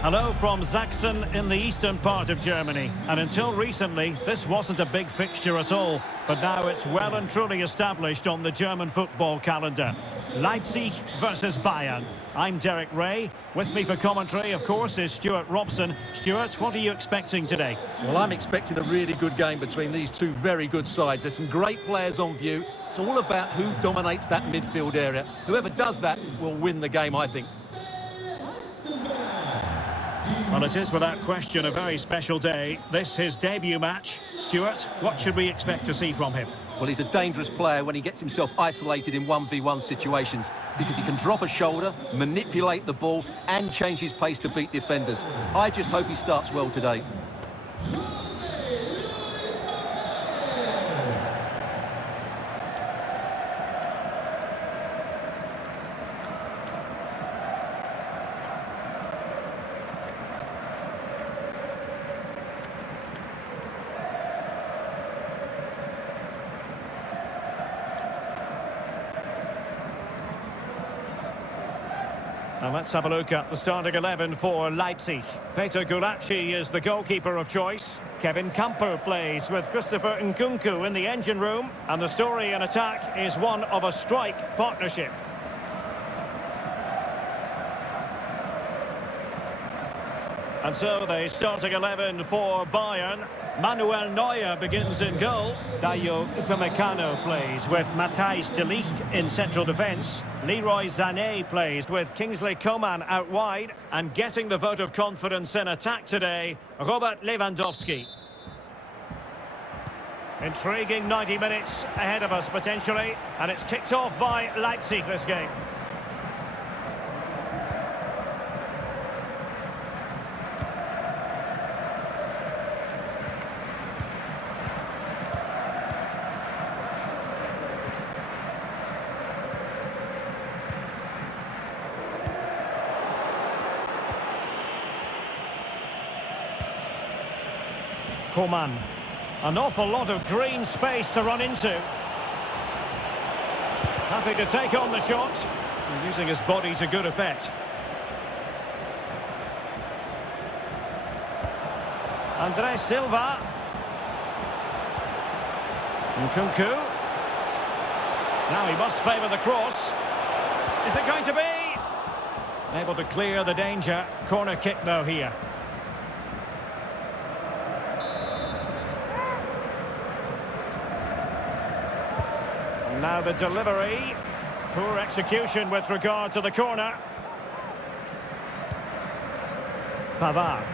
Hello from Sachsen in the eastern part of Germany. And until recently, this wasn't a big fixture at all. But now it's well and truly established on the German football calendar. Leipzig versus Bayern. I'm Derek Ray. With me for commentary, of course, is Stuart Robson. Stuart, what are you expecting today? Well, I'm expecting a really good game between these two very good sides. There's some great players on view. It's all about who dominates that midfield area. Whoever does that will win the game, I think. Well, it is without question a very special day. This his debut match. Stuart, what should we expect to see from him? Well, he's a dangerous player when he gets himself isolated in 1v1 situations because he can drop a shoulder, manipulate the ball and change his pace to beat defenders. I just hope he starts well today. Now let's have a look at the starting 11 for Leipzig. Peter Gulácsi is the goalkeeper of choice. Kevin Camper plays with Christopher Nkunku in the engine room. And the story in attack is one of a strike partnership. And so the starting 11 for Bayern. Manuel Neuer begins in goal. Dayo Upamecano plays with Matthijs de Ligt in central defence. Leroy Sané plays with Kingsley Coman out wide. And getting the vote of confidence in attack today, Robert Lewandowski. Intriguing 90 minutes ahead of us potentially. And it's kicked off by Leipzig this game. Coman. An awful lot of green space to run into. Happy to take on the shot. And using his body to good effect. Silva. Nkunku. Now he must favour the cross. Is it going to be? Able to clear the danger. Corner kick though here. Now the delivery. Poor execution with regard to the corner. Pavard.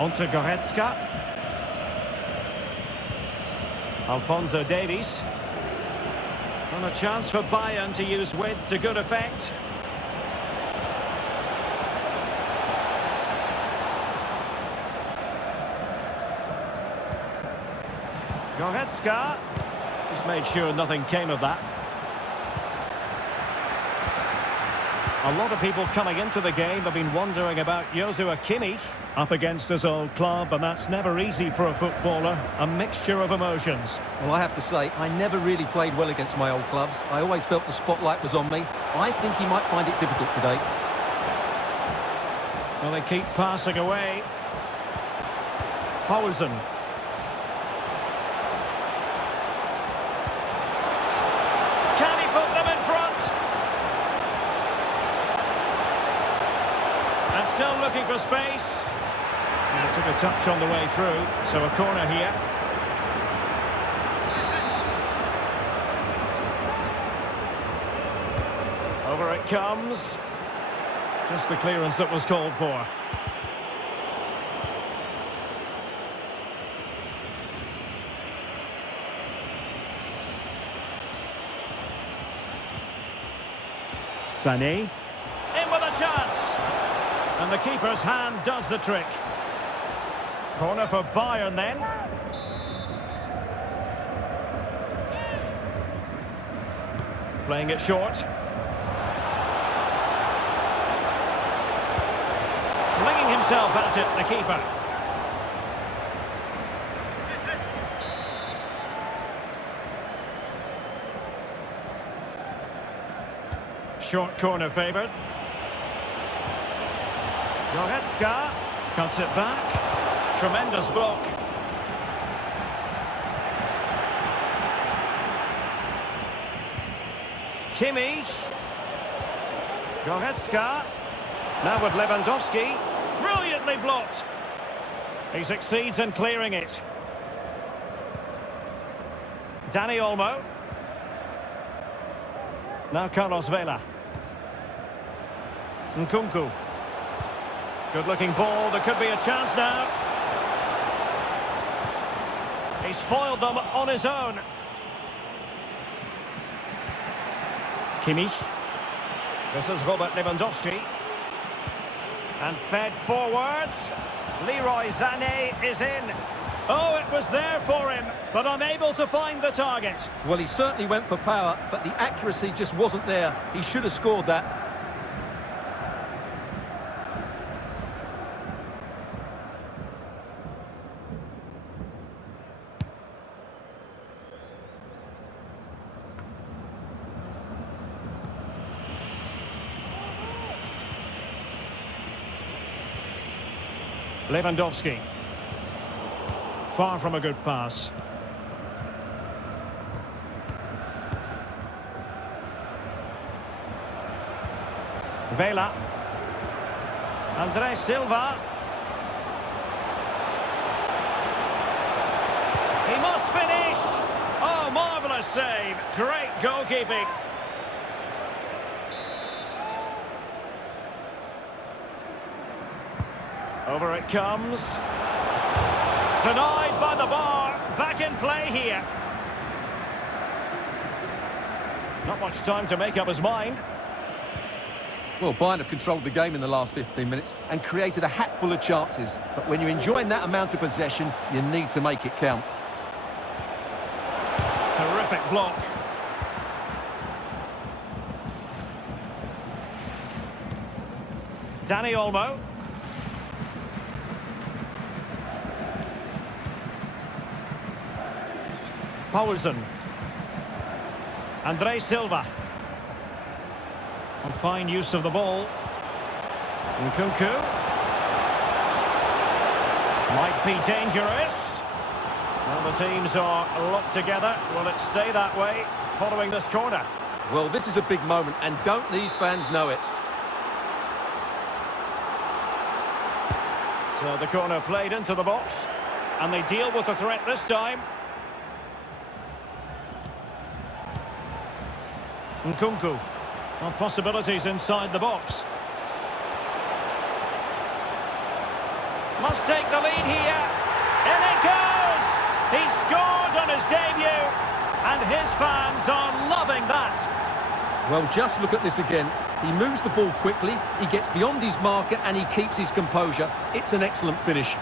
On to Goretzka. Alphonso Davies. And a chance for Bayern to use width to good effect. Goretzka. Just made sure nothing came of that. A lot of people coming into the game have been wondering about Joshua Kimmich up against his old club, and that's never easy for a footballer. A mixture of emotions. Well, I have to say, I never really played well against my old clubs. I always felt the spotlight was on me. I think he might find it difficult today. Well, they keep passing away. Poulsen. Still looking for space. And took a touch on the way through, so a corner here. Over it comes. Just the clearance that was called for. Sané. In with a chance. And the keeper's hand does the trick. Corner for Bayern then. Playing it short. Flinging himself at it, the keeper. short corner favoured. Goretzka cuts it back. Tremendous block. Kimmich. Goretzka. Now with Lewandowski. Brilliantly blocked. He succeeds in clearing it. Dani Olmo. Now Carlos Vela. Nkunku. Good-looking ball. There could be a chance now. He's foiled them on his own. Kimmich. This is Robert Lewandowski. And fed forwards. Leroy Sané is in. Oh, it was there for him, but unable to find the target. Well, he certainly went for power, but the accuracy just wasn't there. He should have scored that. Lewandowski. Far from a good pass. Vela. Silva. He must finish. Oh, marvellous save. Great goalkeeping. Over it comes. Denied by the bar. Back in play here. Not much time to make up his mind. Well, Bayern have controlled the game in the last 15 minutes and created a hatful of chances. But when you're enjoying that amount of possession, you need to make it count. Terrific block. Dani Olmo. Paulsen. Silva. And fine use of the ball. Nkunku. Might be dangerous. Well, the teams are locked together. Will it stay that way following this corner? Well, this is a big moment, and don't these fans know it? So the corner played into the box, and they deal with the threat this time. Nkunku. Well, possibilities inside the box. Must take the lead here. In it goes! He scored on his debut, and his fans are loving that. Well, just look at this again. He moves the ball quickly, he gets beyond his marker, and he keeps his composure. It's an excellent finish.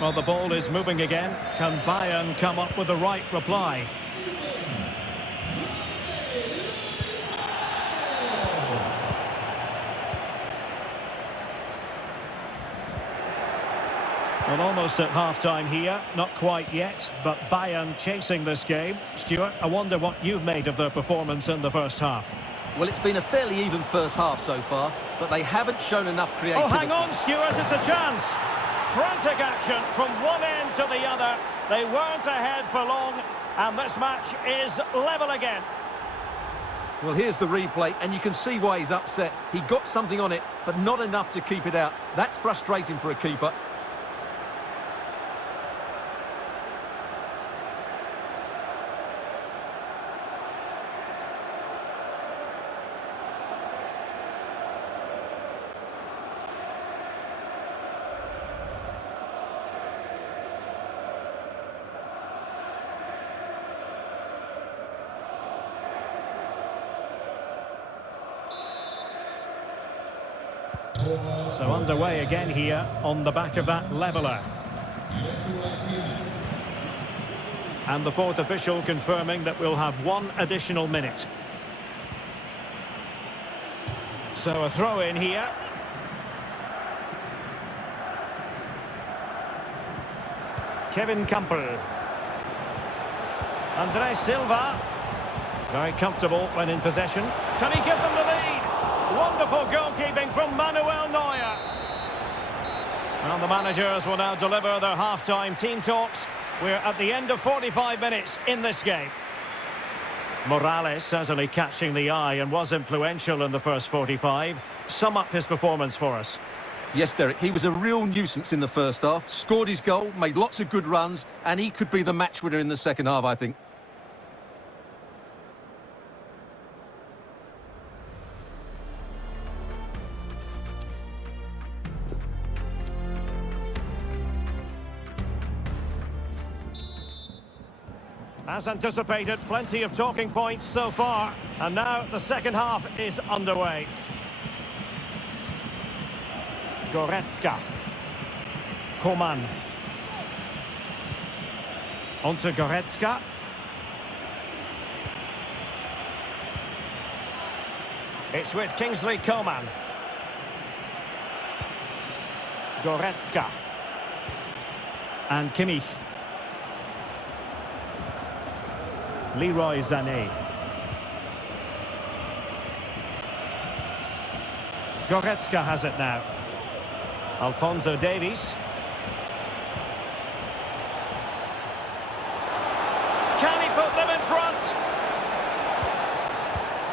Well, the ball is moving again. Can Bayern come up with the right reply? Well, almost at half-time here. Not quite yet, but Bayern chasing this game. Stuart, I wonder what you've made of their performance in the first half. Well, it's been a fairly even first half so far, but they haven't shown enough creativity. Oh, hang on, Stuart, it's a chance. Frantic action from one end to the other. They weren't ahead for long, and this match is level again. Well, here's the replay, and you can see why he's upset. He got something on it, but not enough to keep it out. That's frustrating for a keeper. So underway again here on the back of that leveller. And the fourth official confirming that we'll have one additional minute. So a throw in here. Kevin Campbell. RB Silva. Very comfortable when in possession. Can he give them the lead? Wonderful goalkeeping from Manuel Neuer. And the managers will now deliver their half-time team talks. We're at the end of 45 minutes in this game. Morales certainly catching the eye and was influential in the first 45. Sum up his performance for us. Yes, Derek, he was a real nuisance in the first half. Scored his goal, made lots of good runs, and he could be the match winner in the second half, I think. As anticipated, plenty of talking points so far. And now the second half is underway. Goretzka. Coman. On to Goretzka. It's with Kingsley Coman. Goretzka. And Kimmich. Leroy Sané. Goretzka has it now. Alphonso Davies. Can he put them in front?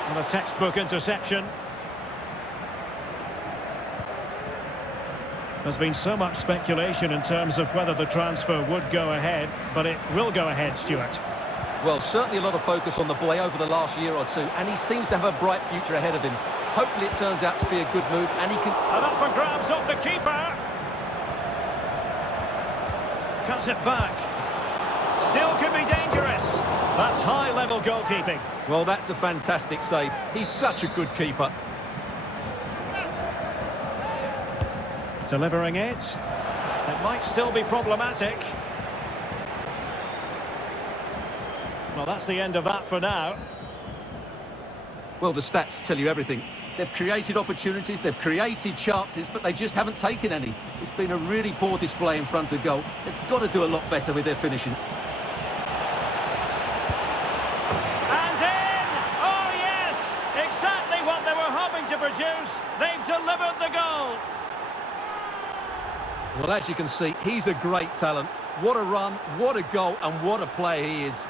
And a textbook interception. There's been so much speculation in terms of whether the transfer would go ahead, but it will go ahead, Stuart. Well, certainly a lot of focus on the boy over the last year or two, and he seems to have a bright future ahead of him. Hopefully it turns out to be a good move, and he can... And up for grabs off the keeper. Cuts it back. Still could be dangerous. That's high-level goalkeeping. Well, that's a fantastic save. He's such a good keeper. Delivering it. It might still be problematic. Well, that's the end of that for now. Well, the stats tell you everything. They've created opportunities, they've created chances, but they just haven't taken any. It's been a really poor display in front of goal. They've got to do a lot better with their finishing. And in! Oh, yes! Exactly what they were hoping to produce. They've delivered the goal. Well, as you can see, he's a great talent. What a run, what a goal, and what a player he is.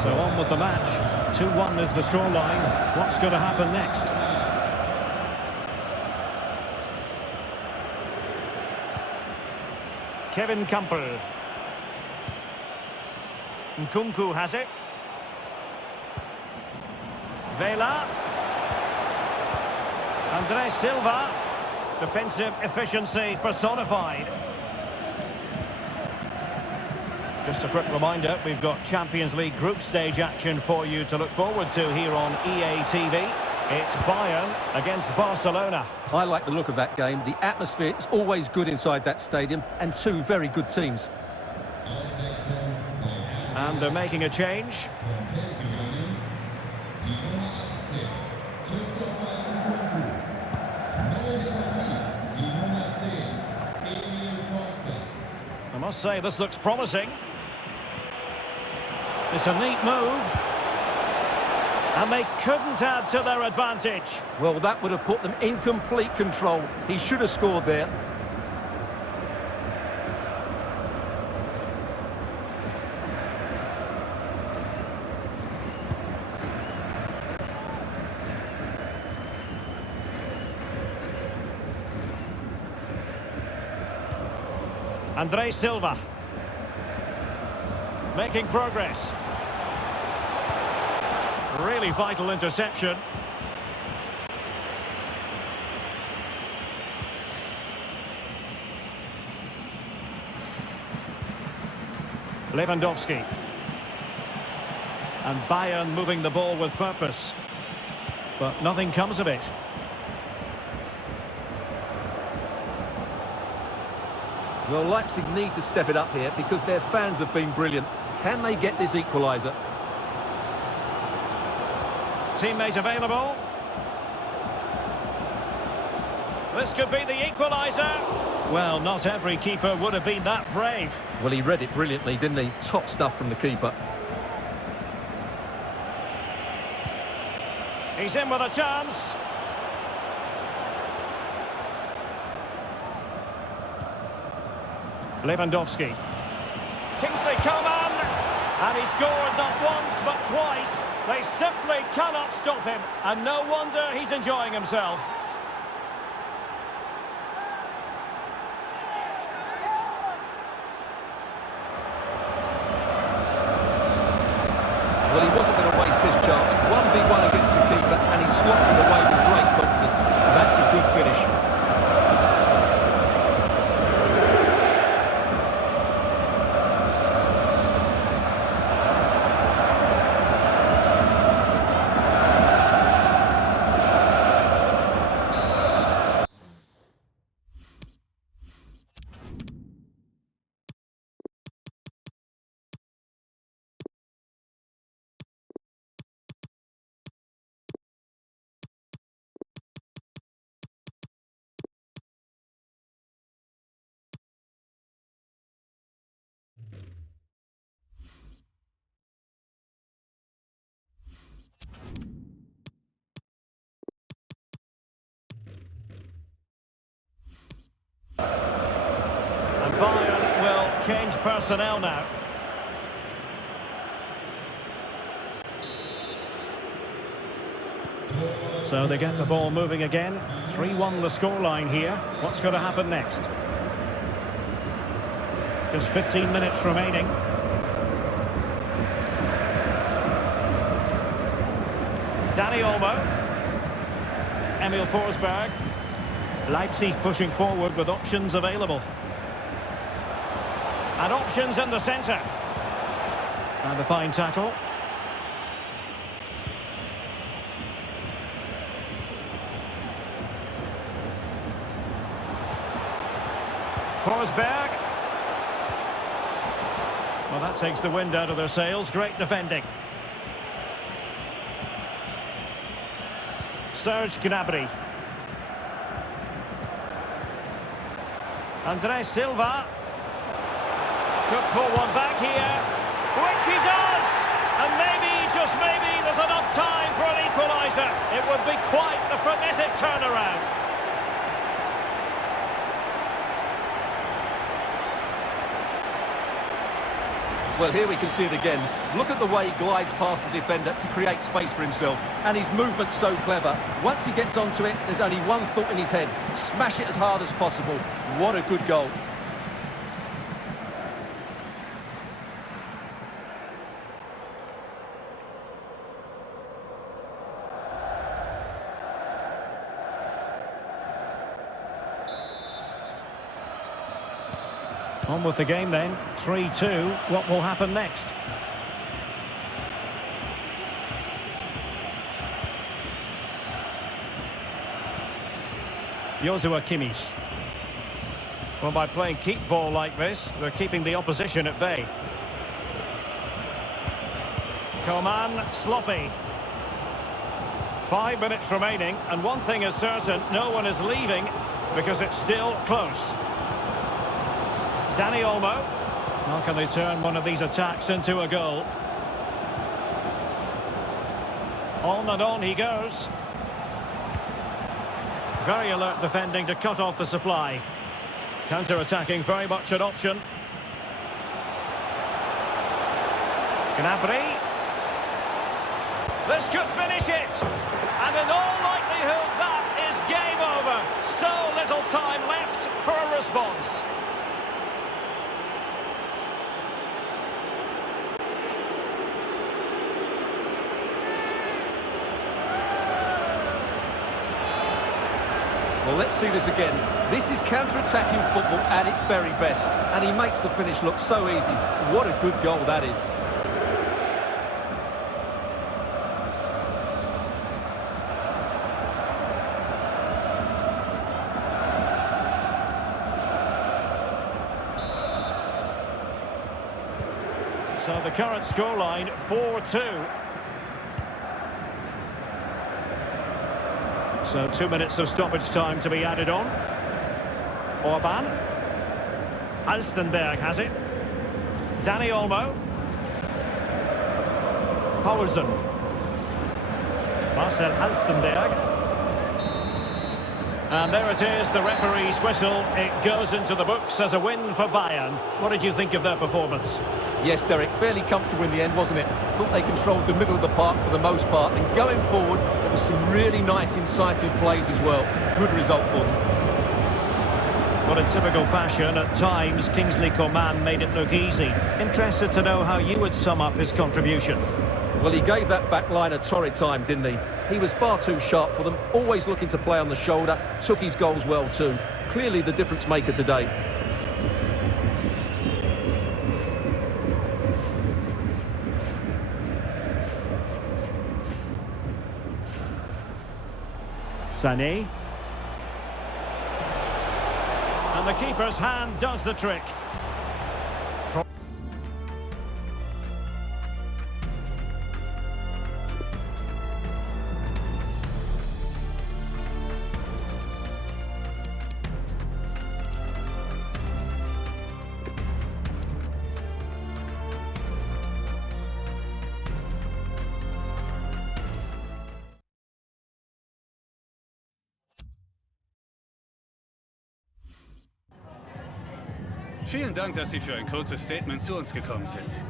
So on with the match. 2-1 is the scoreline. What's going to happen next? Kevin Campbell. Nkunku has it. Vela. RB Silva. Defensive efficiency personified. Just a quick reminder, we've got Champions League group stage action for you to look forward to here on EA TV. It's Bayern against Barcelona. I like the look of that game. The atmosphere is always good inside that stadium, and two very good teams. And they're making a change. I must say, this looks promising. It's a neat move. And they couldn't add to their advantage. Well, that would have put them in complete control. He should have scored there. RB Silva. Making progress. Really vital interception. Lewandowski. And Bayern moving the ball with purpose. But nothing comes of it. Well, Leipzig need to step it up here because their fans have been brilliant. Can they get this equaliser? Teammate available. This could be the equaliser. Well, not every keeper would have been that brave. Well, he read it brilliantly, didn't he? Top stuff from the keeper. He's in with a chance. Lewandowski. Kingsley Coman. And he scored not once but twice. They simply cannot stop him. And no wonder he's enjoying himself. Well, he wasn't going to waste this chance. 1v1 against the keeper, and he slots it away with great confidence. That's a good finish. And Bayern will change personnel now. So they get the ball moving again. 3-1 the scoreline here. What's going to happen next? Just 15 minutes remaining. Danny Olmo. Emil Forsberg. Leipzig pushing forward with options available. And options in the centre. And a fine tackle. Forsberg. Well, that takes the wind out of their sails. Great defending. Serge Gnabry. RB Silva. Could pull one back here, which he does! And maybe, just maybe, there's enough time for an equaliser. It would be quite the frenetic turnaround. Well, here we can see it again. Look at the way he glides past the defender to create space for himself. And his movement's so clever. Once he gets onto it, there's only one thought in his head. Smash it as hard as possible. What a good goal. On with the game then, 3-2. What will happen next? Joshua Kimmich. Well, by playing keep ball like this, they're keeping the opposition at bay. Coman, sloppy. 5 minutes remaining, and one thing is certain, no one is leaving because it's still close. Danny Olmo. How can they turn one of these attacks into a goal? On and on he goes. Very alert defending to cut off the supply. Counter-attacking, very much an option. Gnabry. This could finish it. And in all likelihood, that is game over. So little time left for a response. Well, let's see this again. This is counter-attacking football at its very best, and he makes the finish look so easy. What a good goal that is. So the current scoreline, 4-2. So 2 minutes of stoppage time to be added on. Orban. Halstenberg has it. Dani Olmo. Poulsen. Marcel Halstenberg. And there it is, the referee's whistle. It goes into the books as a win for Bayern. What did you think of their performance? Yes, Derek, fairly comfortable in the end, wasn't it? Thought they controlled the middle of the park for the most part, and going forward, there was some really nice, incisive plays as well. Good result for them. Well, in typical fashion, at times, Kingsley Coman made it look easy. Interested to know how you would sum up his contribution. Well, he gave that back line a torrid time, didn't he? He was far too sharp for them, always looking to play on the shoulder, took his goals well too. Clearly the difference maker today. Sané. And the keeper's hand does the trick. Vielen Dank, dass Sie für ein kurzes Statement zu uns gekommen sind.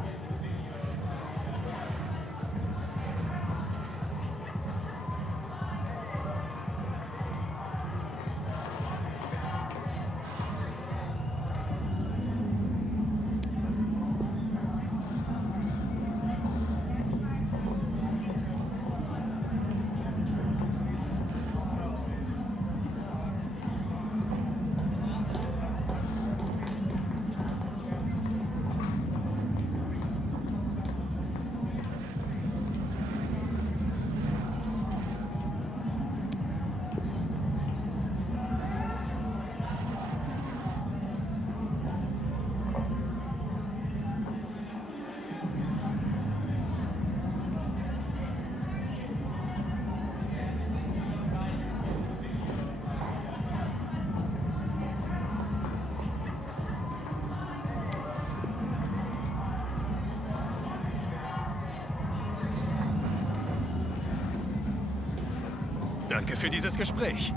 Danke für dieses Gespräch.